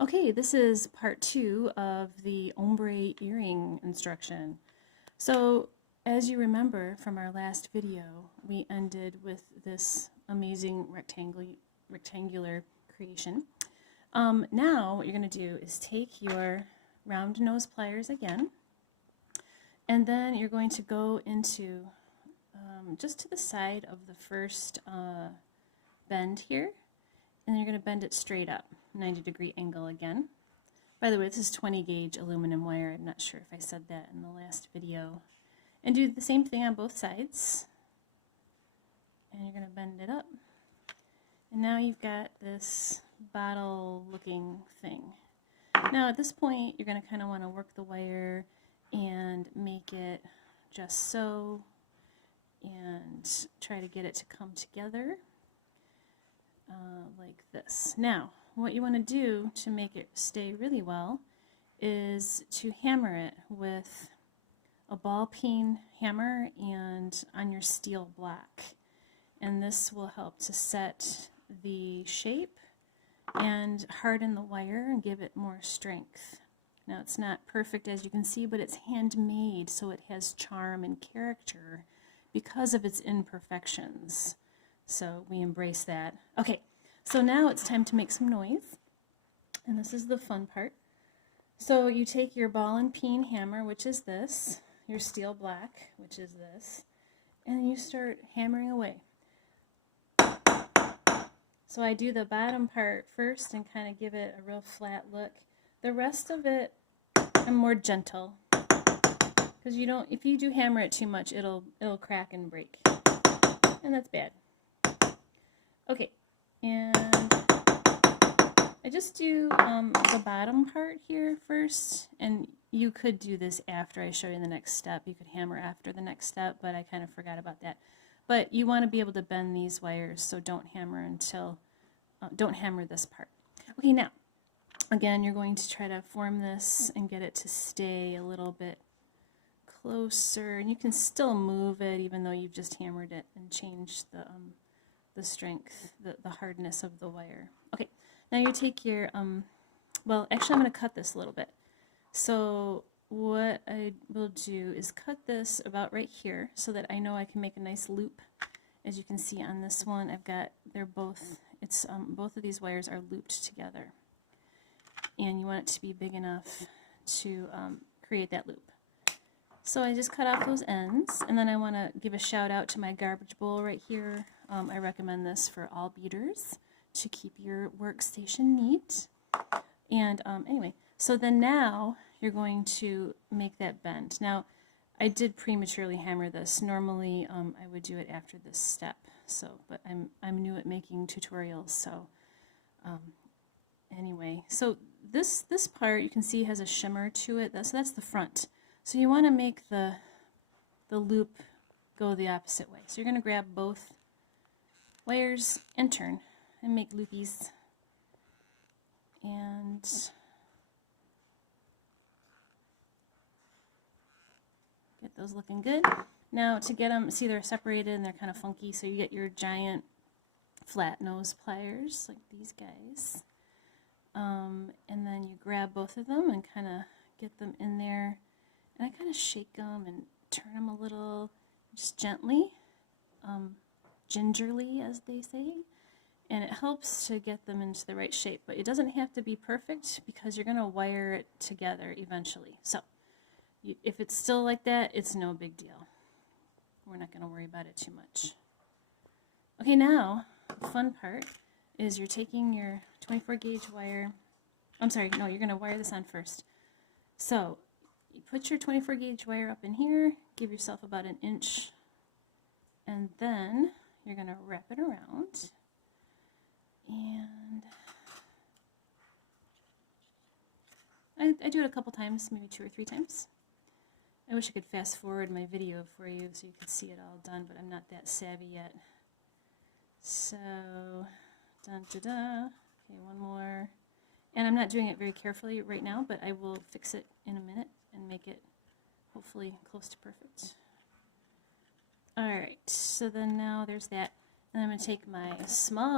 Okay, this is part 2 of the ombre earring instruction. So, as you remember from our last video, we ended with this amazing rectangular creation. Now what you're going to do is take your round nose pliers again, and then you're going to go into just to the side of the first bend here, and then you're going to bend it straight up, 90-degree angle again. By the way, this is 20 gauge aluminum wire. I'm not sure if I said that in the last video. And do the same thing on both sides. And you're going to bend it up. And now you've got this bottle looking thing. Now at this point, you're going to kind of want to work the wire and make it just so, and try to get it to come together like this. Now, what you want to do to make it stay really well is to hammer it with a ball peen hammer and on your steel block. And this will help to set the shape and harden the wire and give it more strength. Now, it's not perfect as you can see, but it's handmade, so it has charm and character because of its imperfections. So we embrace that. Okay, so now it's time to make some noise. And this is the fun part. So you take your ball and peen hammer, which is this, your steel block, which is this, and you start hammering away. So I do the bottom part first and kind of give it a real flat look. The rest of it, I'm more gentle, because you don't. If you do hammer it too much, it'll crack and break, and that's bad. Okay, and I just do the bottom part here first, and you could do this after I show you the next step. You could hammer after the next step, but I kind of forgot about that. But you want to be able to bend these wires, so don't hammer this part. Okay, now, again, you're going to try to form this and get it to stay a little bit closer, and you can still move it even though you've just hammered it and changed the strength, the hardness of the wire. Okay, now you take your, well, actually I'm going to cut this a little bit. So what I will do is cut this about right here so that I know I can make a nice loop. As you can see on this one, I've got, they're both, it's both of these wires are looped together. And you want it to be big enough to create that loop. So I just cut off those ends, and then I want to give a shout out to my garbage bowl right here. I recommend this for all beaders to keep your workstation neat. And anyway, so then now you're going to make that bend. Now, I did prematurely hammer this. Normally, I would do it after this step. So, but I'm new at making tutorials. So, anyway, so this part you can see has a shimmer to it. So that's the front. So you want to make the loop go the opposite way. So you're going to grab both wires and turn and make loopies. And get those looking good. Now to get them, see they're separated and they're kind of funky, so you get your giant flat nose pliers like these guys. And then you grab both of them and kind of get them in there. And I kind of shake them and turn them a little, just gently, gingerly, as they say. And it helps to get them into the right shape. But it doesn't have to be perfect because you're going to wire it together eventually. So if it's still like that, it's no big deal. We're not going to worry about it too much. Okay, now the fun part is you're taking your 24 gauge wire. I'm sorry, no, you're going to wire this on first. So you put your 24 gauge wire up in here, give yourself about an inch, and then you're going to wrap it around. And I do it a couple times, maybe 2 or 3 times. I wish I could fast forward my video for you so you could see it all done, but I'm not that savvy yet. So, dun-da-da. Okay, one more. And I'm not doing it very carefully right now, but I will fix it in a minute and make it hopefully close to perfect. Alright, so then now there's that. And I'm going to take my small